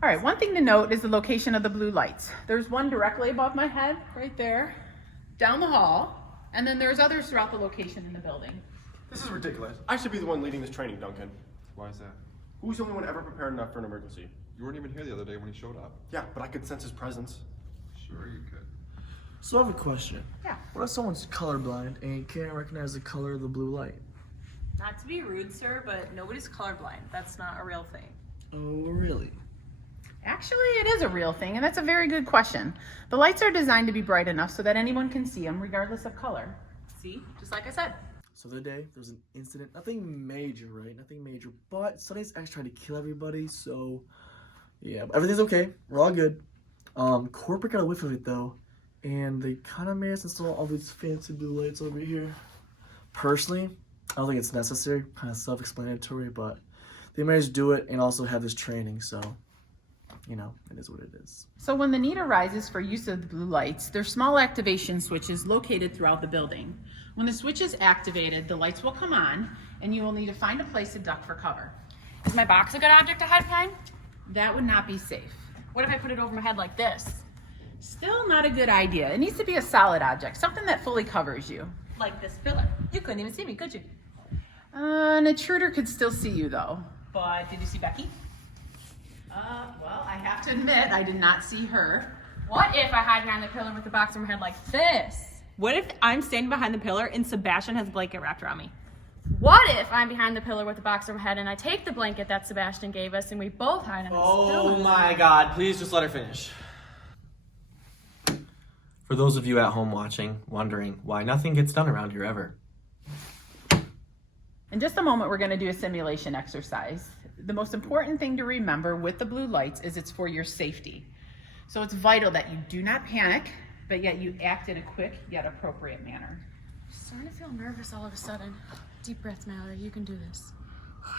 All right, one thing to note is the location of the blue lights. There's one directly above my head, right there, down the hall, and then there's others throughout the location in the building. This is ridiculous. I should be the one leading this training, Duncan. Why is that? Who's the only one ever prepared enough for an emergency? You weren't even here the other day when he showed up. Yeah, but I could sense his presence. Sure you could. So I have a question. Yeah. What if someone's colorblind and can't recognize the color of the blue light? Not to be rude, sir, but nobody's colorblind. That's not a real thing. Oh, really? Actually, it is a real thing, and that's a very good question. The lights are designed to be bright enough so that anyone can see them, regardless of color. See? Just like I said. So the other day, there was an incident. Nothing major, right? Nothing major. But Sunday's ex tried to kill everybody, so... yeah, but everything's okay. We're all good. Corporate got a whiff of it, though. And they kind of made us install all these fancy blue lights over here. Personally, I don't think it's necessary. Kind of self-explanatory, but they managed to do it and also have this training, so... you know, it is what it is. So when the need arises for use of the blue lights, there's small activation switches located throughout the building. When the switch is activated, the lights will come on, and you will need to find a place to duck for cover. Is my box a good object to hide behind? That would not be safe. What if I put it over my head like this? Still not a good idea. It needs to be a solid object, something that fully covers you. Like this pillar. You couldn't even see me, could you? An intruder could still see you, though. But did you see Becky? Well, I have to admit, I did not see her. What if I hide behind the pillar with the box over my head like this? What if I'm standing behind the pillar and Sebastian has a blanket wrapped around me? What if I'm behind the pillar with the box over my head and I take the blanket that Sebastian gave us and we both hide in the Oh my God, please just let her finish. For those of you at home watching, wondering why nothing gets done around here ever. In just a moment, we're going to do a simulation exercise. The most important thing to remember with the blue lights is it's for your safety. So it's vital that you do not panic, but yet you act in a quick yet appropriate manner. I'm starting to feel nervous all of a sudden. Deep breaths, Mallory. You can do this.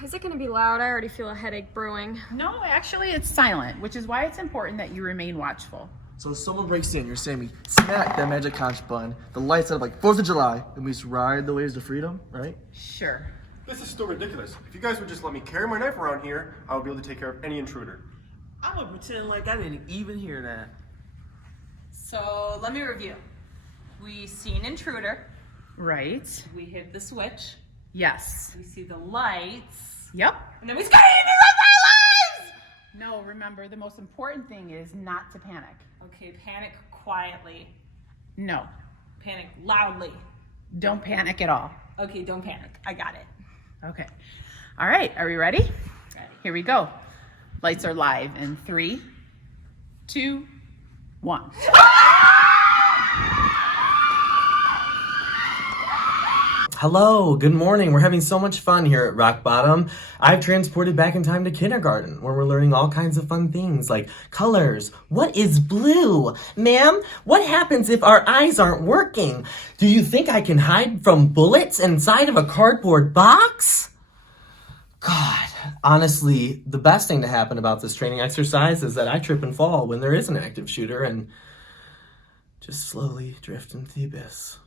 Is it going to be loud? I already feel a headache brewing. No, actually it's silent, which is why it's important that you remain watchful. So if someone breaks in, you're saying we smack that magic conch button, the lights out like 4th of July, and we just ride the waves to freedom, right? Sure. This is still ridiculous. If you guys would just let me carry my knife around here, I would be able to take care of any intruder. I'm gonna pretend like I didn't even hear that. So let me review. We see an intruder. Right. We hit the switch. Yes. We see the lights. Yep. And then we scream and run for our lives! No, remember, the most important thing is not to panic. Okay, panic quietly. No, Panic loudly. don't panic at all. Okay, don't panic. I got it. Okay. All right, are we ready? Ready. Here we go. Lights are live in 3, 2, 1. Hello, good morning. We're having so much fun here at Rock Bottom. I've transported back in time to kindergarten, where we're learning all kinds of fun things like colors. What is blue? Ma'am, what happens if our eyes aren't working? Do you think I can hide from bullets inside of a cardboard box? God, honestly, the best thing to happen about this training exercise is that I trip and fall when there is an active shooter and just slowly drift into the abyss.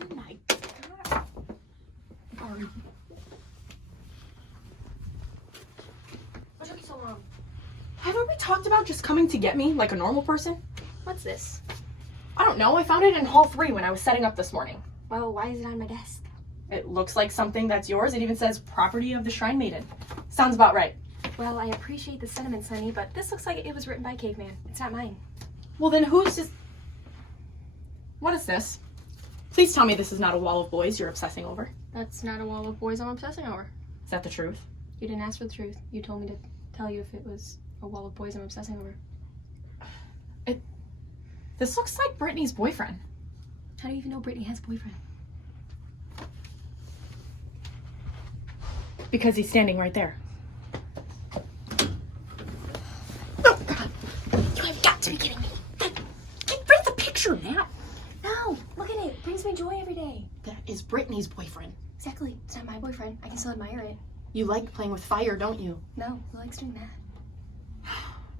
Oh my God. What took you so long? Haven't we talked about just coming to get me like a normal person? What's this? I don't know. I found it in Hall 3 when I was setting up this morning. Well, why is it on my desk? It looks like something that's yours. It even says property of the Shrine Maiden. Sounds about right. Well, I appreciate the sentiments, honey, but this looks like it was written by a caveman. It's not mine. Well, then who's just... What is this? Please tell me this is not a wall of boys you're obsessing over. That's not a wall of boys I'm obsessing over. Is that the truth? You didn't ask for the truth. You told me to tell you if it was a wall of boys I'm obsessing over. This looks like Brittany's boyfriend. How do you even know Brittany has a boyfriend? Because he's standing right there. Oh, God. You have got to be kidding me. Bring the picture now. No, look at it. It brings me joy every day. That is Brittany's boyfriend. Exactly. It's not my boyfriend. I can still admire it. You like playing with fire, don't you? No, who likes doing that?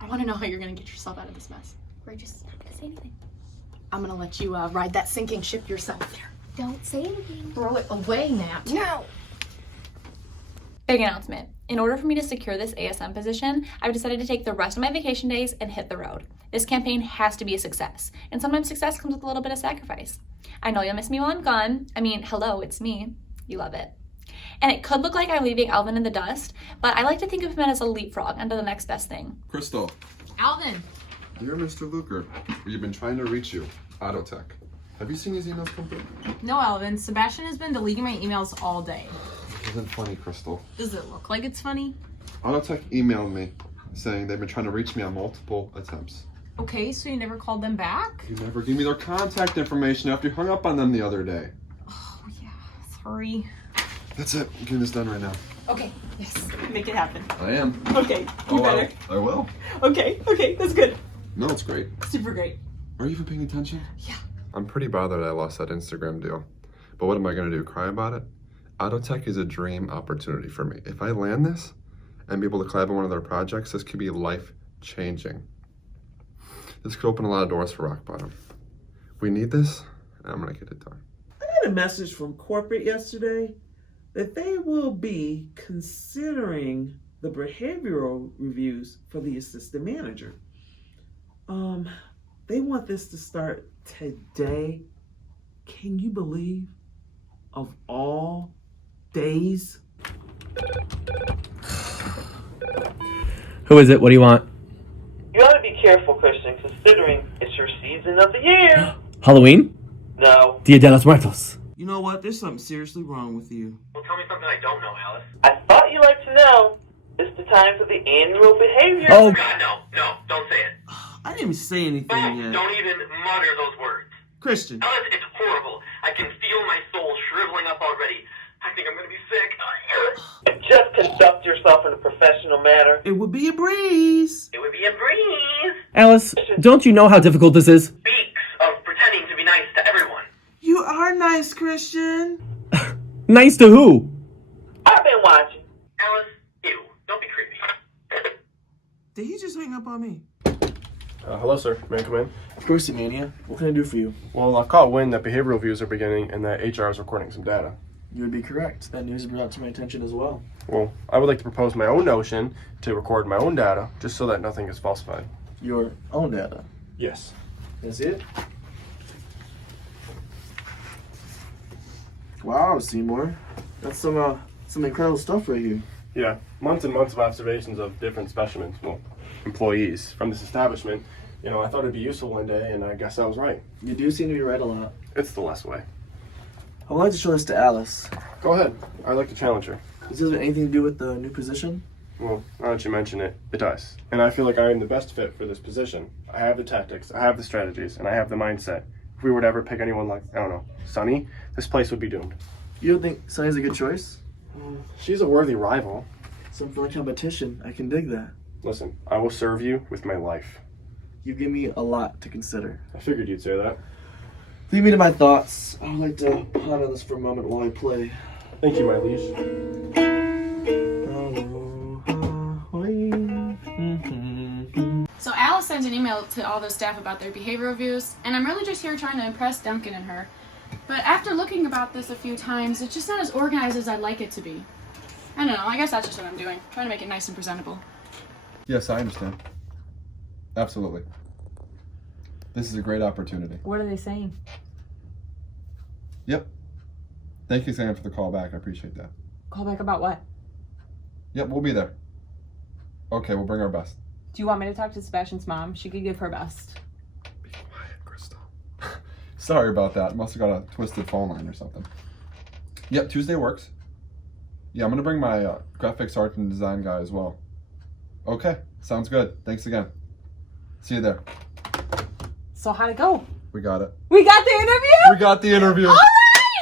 I want to know how you're going to get yourself out of this mess. We're just not gonna say anything. I'm going to let you ride that sinking ship yourself there. Don't say anything. Throw it away, Nat. No. Big announcement. In order for me to secure this ASM position, I've decided to take the rest of my vacation days and hit the road. This campaign has to be a success, and sometimes success comes with a little bit of sacrifice. I know you'll miss me while I'm gone. I mean, hello, it's me. You love it. And it could look like I'm leaving Alvin in the dust, but I like to think of him as a leapfrog onto the next best thing. Crystal, Alvin. dear Mr. Luker, we've been trying to reach you. Autotech. Have you seen these emails come through? No, Alvin. Sebastian has been deleting my emails all day. It isn't funny, Crystal. Does it look like it's funny? Autotech emailed me saying they've been trying to reach me on multiple attempts. Okay, so you never called them back? You never gave me their contact information after you hung up on them the other day. Oh, yeah. Sorry. That's it. I'm getting this done right now. Okay, yes. Make it happen. I am. Okay, you better. I will. Okay, that's good. No, it's great. Super great. Are you even paying attention? Yeah. I'm pretty bothered I lost that Instagram deal. But what am I going to do? Cry about it? Autotech is a dream opportunity for me. If I land this and be able to collab on one of their projects, this could be life-changing. This could open a lot of doors for Rock Bottom. We need this, and I'm going to get it done. I got a message from corporate yesterday that they will be considering the behavioral reviews for the assistant manager. They want this to start today. Can you believe? Of all days? Who is it? What do you want? You gotta be careful, Christian, considering it's your season of the year. Halloween? No. Dia de los Muertos. You know what? There's something seriously wrong with you. Well, tell me something I don't know, Alice. I thought you'd like to know. It's the time for the annual behavior. Oh. God, no, don't say it. I didn't even say anything yet. Don't even mutter those words. Christian. Alice, it's horrible. I can feel my soul shriveling up already. I think I'm gonna be sick. Just conduct yourself in a professional manner. It would be a breeze. It would be a breeze. Alice, don't you know how difficult this is? Speaks of pretending to be nice to everyone. You are nice, Christian. Nice to who? I've been watching. Alice, ew. Don't be creepy. Did he just hang up on me? Hello, sir. May I come in? Of course, Mania. What can I do for you? Well, I've caught wind that behavioral reviews are beginning and that HR is recording some data. You would be correct. That news is brought to my attention as well. Well, I would like to propose my own notion to record my own data just so that nothing is falsified. Your own data. Yes. Can I see it? Wow, Seymour. That's some incredible stuff right here. Yeah, months and months of observations of different specimens, well, employees from this establishment. You know, I thought it'd be useful one day, and I guess I was right. You do seem to be right a lot. It's the less way. I would like to show this to Alice. Go ahead. I'd like to challenge her. Does this have anything to do with the new position? Well, now that you mention it, it does. And I feel like I am the best fit for this position. I have the tactics, I have the strategies, and I have the mindset. If we were to ever pick anyone like, I don't know, Sunny, this place would be doomed. You don't think Sunny's a good choice? She's a worthy rival. Some for competition. I can dig that. Listen, I will serve you with my life. You give me a lot to consider. I figured you'd say that. Leave me to my thoughts. I would like to ponder on this for a moment while I play. Thank you, my liege. So Alice sent an email to all the staff about their behavior reviews, and I'm really just here trying to impress Duncan and her. But after looking about this a few times, it's just not as organized as I'd like it to be. I don't know, I guess that's just what I'm doing. Trying to make it nice and presentable. Yes, I understand. Absolutely. This is a great opportunity. What are they saying? Yep. Thank you, Sam, for the call back. I appreciate that. Call back about what? Yep, we'll be there. Okay, we'll bring our best. Do you want me to talk to Sebastian's mom? She could give her best. Be quiet, Crystal. Sorry about that. Must have got a twisted phone line or something. Yep, Tuesday works. Yeah, I'm going to bring my graphics art and design guy as well. Okay, sounds good. Thanks again. See you there. So how'd it go? We got it. We got the interview? We got the interview. All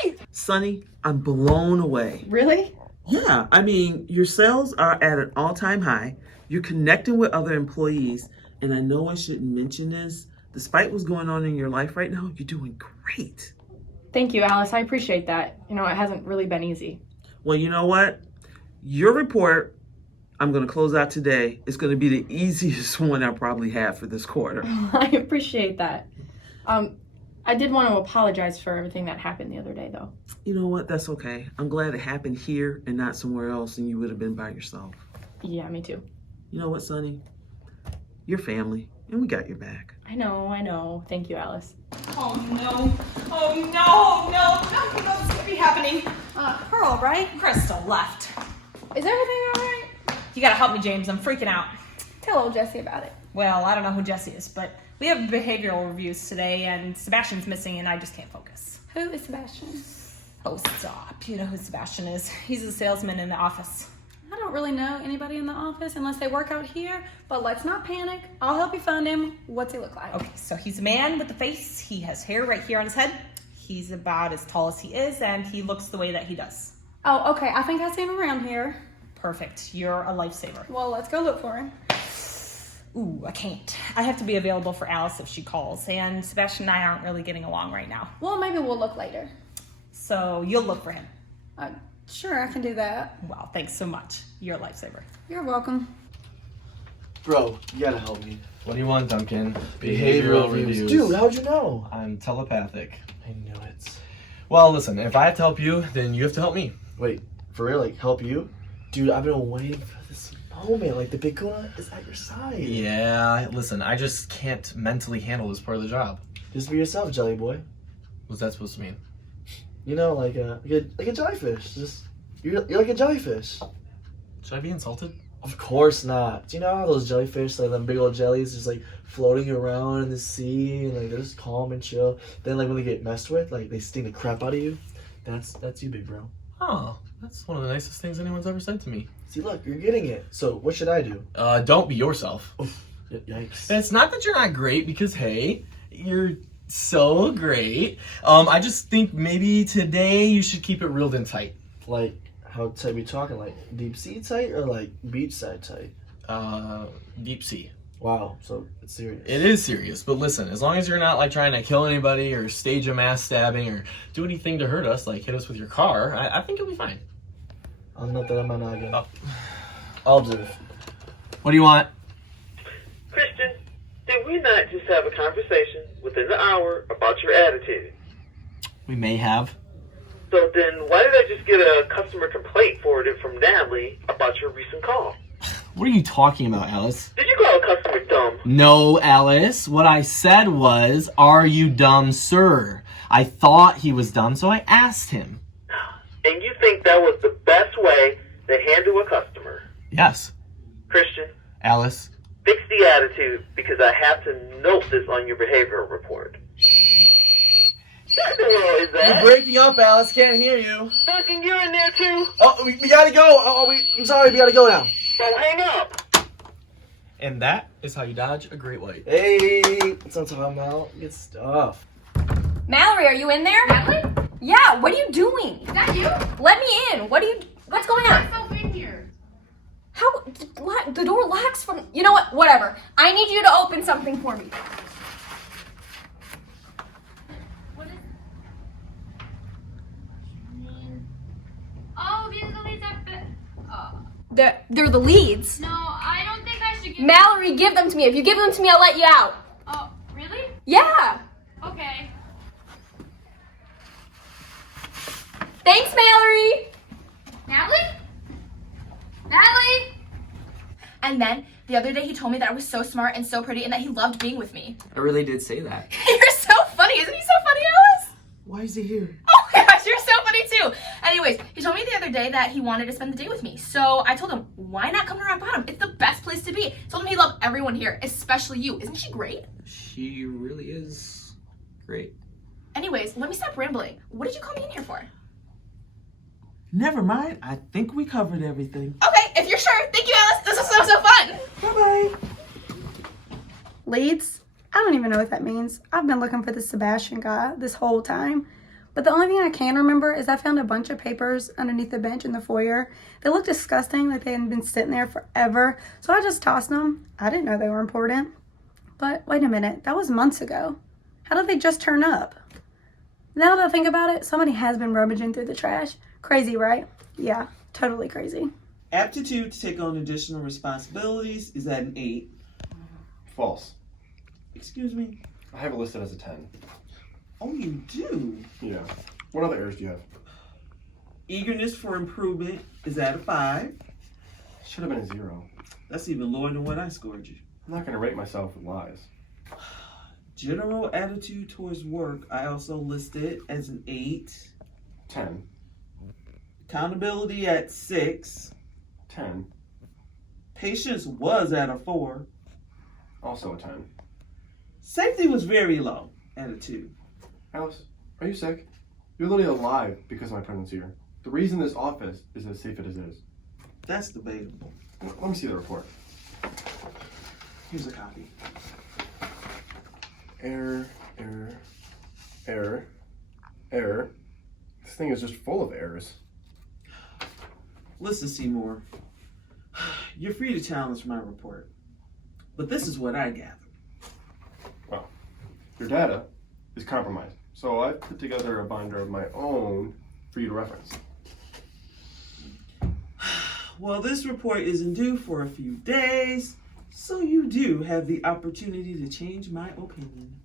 right! Sunny, I'm blown away. Really? Yeah, I mean, your sales are at an all-time high. You're connecting with other employees, and I know I shouldn't mention this. Despite what's going on in your life right now, you're doing great. Thank you, Alice. I appreciate that. You know, it hasn't really been easy. Well, you know what? Your report, I'm going to close out today. It's going to be the easiest one I'll probably have for this quarter. I appreciate that. I did want to apologize for everything that happened the other day, though. You know what? That's okay. I'm glad it happened here and not somewhere else and you would have been by yourself. Yeah, me too. You know what, Sonny? You're family, and we got your back. I know. Thank you, Alice. Oh no, this could be happening. We're all right. Crystal left. Is everything all right? You gotta help me, James. I'm freaking out. Tell old Jesse about it. Well, I don't know who Jesse is, but we have behavioral reviews today, and Sebastian's missing, and I just can't focus. Who is Sebastian? Oh, stop. You know who Sebastian is. He's a salesman in the office. I don't really know anybody in the office unless they work out here, but let's not panic. I'll help you find him. What's he look like? Okay, so he's a man with a face. He has hair right here on his head. He's about as tall as he is, and he looks the way that he does. Oh, okay. I think I've seen him around here. Perfect. You're a lifesaver. Well, let's go look for him. Ooh, I can't. I have to be available for Alice if she calls, and Sebastian and I aren't really getting along right now. Well, maybe we'll look later. So you'll look for him. Sure, I can do that. Wow, thanks so much. You're a lifesaver. You're welcome. Bro, you gotta help me. What do you want, Duncan? Behavioral reviews. Dude, how'd you know? I'm telepathic. I knew it. Well, listen, if I have to help you, then you have to help me. Wait, for real? Like, help you? Dude, I've been waiting for this moment. Like, the big Kuna is at your side. Yeah, listen, I just can't mentally handle this part of the job. Just be yourself, Jelly Boy. What's that supposed to mean? You know, like a jellyfish. You're like a jellyfish. Should I be insulted? Of course not. Do you know how those jellyfish, like them big old jellies, just like floating around in the sea, and like they're just calm and chill. Then like when they get messed with, like they sting the crap out of you. That's you, big bro. Oh, that's one of the nicest things anyone's ever said to me. See, look, you're getting it. So what should I do? Don't be yourself. Yikes. It's not that you're not great, because hey, you're so great. I just think maybe today you should keep it reeled in tight. Like, how tight we talking? Like deep sea tight or like beachside tight? Deep sea. Wow, so it's serious. It is serious, but listen, as long as you're not like trying to kill anybody or stage a mass stabbing or do anything to hurt us, like hit us with your car, I think you'll be fine. I'm not that I'm not again. I'll observe. What do you want? Christian, did we not just have a conversation within the hour about your attitude? We may have. So then why did I just get a customer complaint forwarded from Natalie about your recent call? What are you talking about, Alice? Did you call a customer dumb? No, Alice. What I said was, are you dumb, sir? I thought he was dumb, so I asked him. And you think that was the best way to handle a customer? Yes. Christian, Alice. fix the attitude because I have to note this on your behavioral report. What the hell is that? You're breaking up, Alice. Can't hear you. Duncan, you're in there too? Oh, we gotta go. I'm sorry, we gotta go now. So hang up. And that is how you dodge a great white. Hey, that's what I'm talking about. Good stuff. Mallory, are you in there? Natalie? Yeah, what are you doing? Is that you? Let me in. What's going on? Myself in here. How? The door locks from. You know what? Whatever. I need you to open something for me. What is? Oh, these are the leads I fit. Oh. They're the leads. No, I don't think I should give. Mallory, give them to me. If you give them to me, I'll let you out. Oh, really? Yeah. Okay. Thanks, Mallory. Natalie? Natalie? And then the other day he told me that I was so smart and so pretty and that he loved being with me. I really did say that. You're so funny. Isn't he so funny, Alice? Why is he here? Oh my gosh, you're so funny too. Anyways, he told me the other day that he wanted to spend the day with me. So I told him, why not come to Rock Bottom? It's the best place to be. Told him he loved everyone here, especially you. Isn't she great? She really is great. Anyways, let me stop rambling. What did you call me in here for? Never mind. I think we covered everything. Okay, if you're sure. Thank you, Alice. This was so fun. Bye-bye. Leads? I don't even know what that means. I've been looking for the Sebastian guy this whole time. But the only thing I can remember is I found a bunch of papers underneath the bench in the foyer. They looked disgusting, like they hadn't been sitting there forever. So I just tossed them. I didn't know they were important. But wait a minute, that was months ago. How did they just turn up? Now that I think about it, somebody has been rummaging through the trash. Crazy, right? Yeah, totally crazy. Aptitude to take on additional responsibilities is at an 8. False. Excuse me? I have it listed as a 10. Oh, you do? Yeah. What other errors do you have? Eagerness for improvement is at a 5. Should have been a 0. That's even lower than what I scored you. I'm not going to rate myself with lies. General attitude towards work, I also listed as an 8. 10. Accountability at 6. 10. Patience was at a 4. Also a 10. Safety was very low at a 2. Alice, are you sick? You're literally alive because of my presence here. The reason this office is as safe as it is. That's debatable. Let me see the report. Here's a copy. Error. This thing is just full of errors. Listen, Seymour. You're free to challenge my report. But this is what I gather. Well, your data is compromised. So I've put together a binder of my own for you to reference. Well, this report isn't due for a few days, so you do have the opportunity to change my opinion.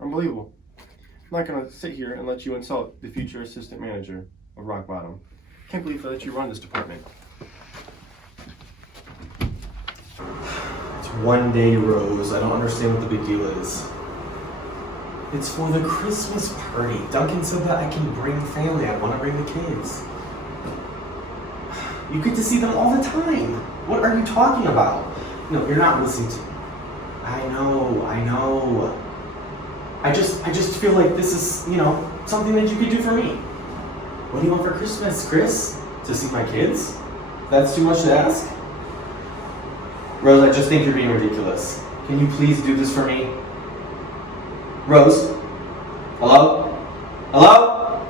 Unbelievable. I'm not going to sit here and let you insult the future assistant manager of Rock Bottom. Can't believe that you run this department. It's one day, Rose. I don't understand what the big deal is. It's for the Christmas party. Duncan said that I can bring family. I want to bring the kids. You get to see them all the time. What are you talking about? No, you're not listening to me. I know. I just feel like this is, something that you could do for me. What do you want for Christmas, Chris? To see my kids? That's too much to ask? Rose, I just think you're being ridiculous. Can you please do this for me? Rose? Hello? Hello?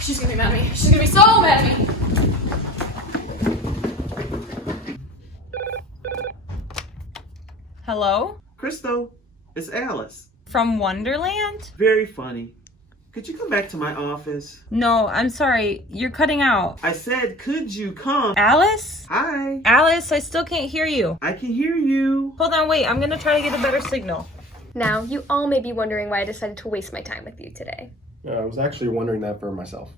She's gonna be mad at me. She's gonna be so mad at me. Hello? Christo, it's Alice. From Wonderland? Very funny. Could you come back to my office? No, I'm sorry. You're cutting out. I said, could you come? Alice? Hi. Alice, I still can't hear you. I can hear you. Hold on, wait. I'm gonna try to get a better signal. Now, you all may be wondering why I decided to waste my time with you today. Yeah, I was actually wondering that for myself.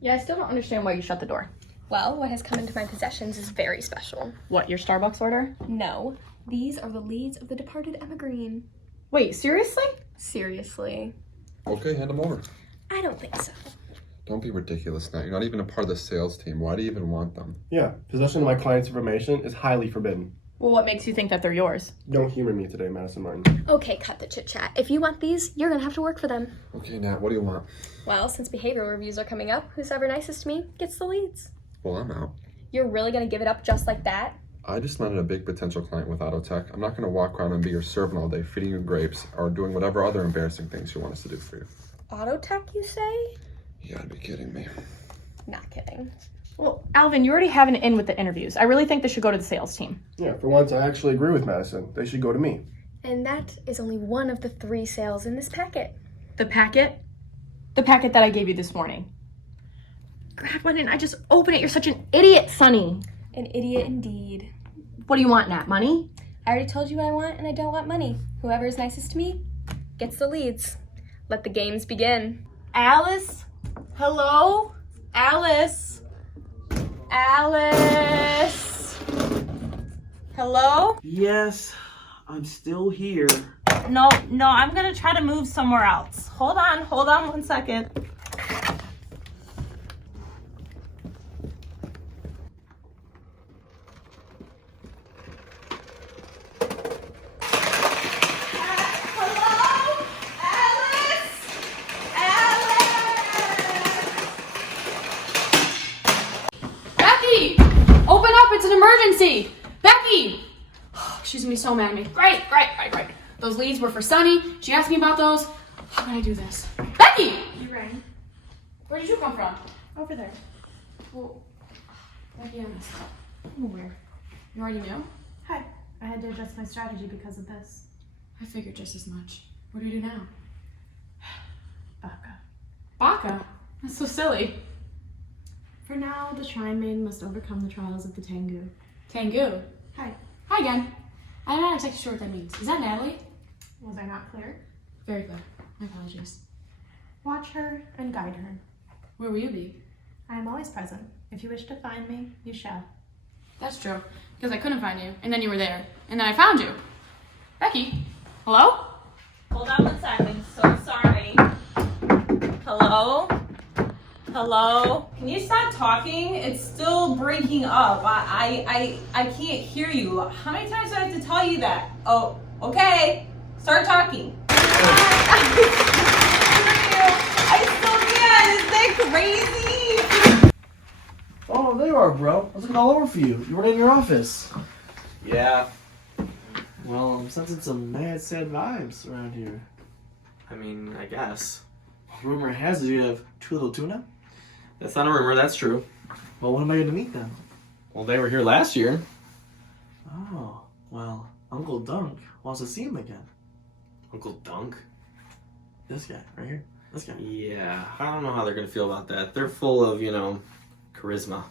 Yeah, I still don't understand why you shut the door. Well, what has come into my possessions is very special. What, your Starbucks order? No, these are the leads of the departed Emma Green. Wait, seriously? Seriously. Okay, hand them over. I don't think so. Don't be ridiculous now. You're not even a part of the sales team. Why do you even want them? Yeah, possession of my client's information is highly forbidden. Well, what makes you think that they're yours? Don't humor me today, Madison Martin. Okay, cut the chit-chat. If you want these, you're gonna have to work for them. Okay, Nat, what do you want? Well, since behavioral reviews are coming up, who's ever nicest to me gets the leads. Well, I'm out. You're really gonna give it up just like that? I just landed a big potential client with Autotech. I'm not going to walk around and be your servant all day feeding you grapes or doing whatever other embarrassing things you want us to do for you. Autotech, you say? You gotta be kidding me. Not kidding. Well, Alvin, you already have an in with the interviews. I really think they should go to the sales team. Yeah, for once, I actually agree with Madison. They should go to me. And that is only one of the 3 sales in this packet. The packet? The packet that I gave you this morning. God, why didn't I just open it? You're such an idiot, Sonny. An idiot indeed. What do you want, Nat? Money? I already told you what I want, and I don't want money. Whoever is nicest to me gets the leads. Let the games begin. Alice? Hello? Alice? Alice? Hello? Yes, I'm still here. No, I'm gonna try to move somewhere else. Hold on 1 second. Becky! Open up, it's an emergency! Becky! She's gonna be so mad at me. Great. Those leads were for Sunny. She asked me about those. How can I do this? Becky! You rang? Where did you come from? Over there. Well, Becky, I'm aware. you already knew? Hi. I had to adjust my strategy because of this. I figured just as much. What do we do now? Baka. Baka? That's so silly. For now, the Shrine Maiden must overcome the trials of the Tengu. Tengu. Hi. Hi again. I'm not exactly sure what that means. Is that Natalie? Was I not clear? Very clear. My apologies. Watch her and guide her. Where will you be? I am always present. If you wish to find me, you shall. That's true. Because I couldn't find you, and then you were there, and then I found you. Becky? Hello? Hold on 1 second. So sorry. Hello? Hello? Can you stop talking? It's still breaking up. I can't hear you. How many times do I have to tell you that? Oh, okay. Start talking. I still can't. Is that crazy? Oh, there you are, bro. I was looking all over for you. You were in your office. Yeah. Well, I'm sensing some mad, sad vibes around here. I mean, I guess. Rumor has it you have 2 little tuna. That's not a rumor, that's true. Well, when am I going to meet them? Well, they were here last year. Oh, well, Uncle Dunk wants to see him again. Uncle Dunk? This guy, right here. This guy. Yeah, I don't know how they're gonna feel about that. They're full of, charisma.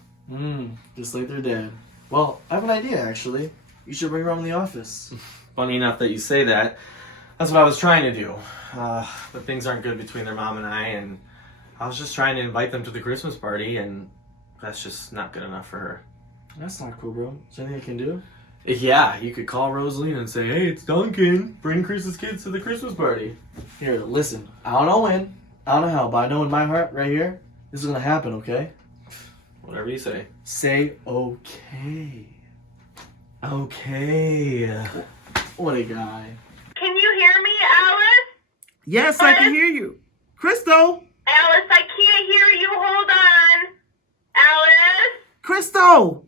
Just like their dad. Well, I have an idea, actually. You should bring her around the office. Funny enough that you say that. That's what I was trying to do. But things aren't good between their mom and I was just trying to invite them to the Christmas party, and that's just not good enough for her. That's not cool, bro. Is there anything I can do? Yeah, you could call Rosaline and say, hey, it's Duncan. Bring Chris's kids to the Christmas party. Here, listen. I don't know when. I don't know how, but I know in my heart, right here, this is going to happen, okay? Whatever you say. Say okay. Okay. What a guy. Can you hear me, Alice? Yes, I can hear you. Crystal! Alice, I can't hear you. Hold on. Alice? Crystal!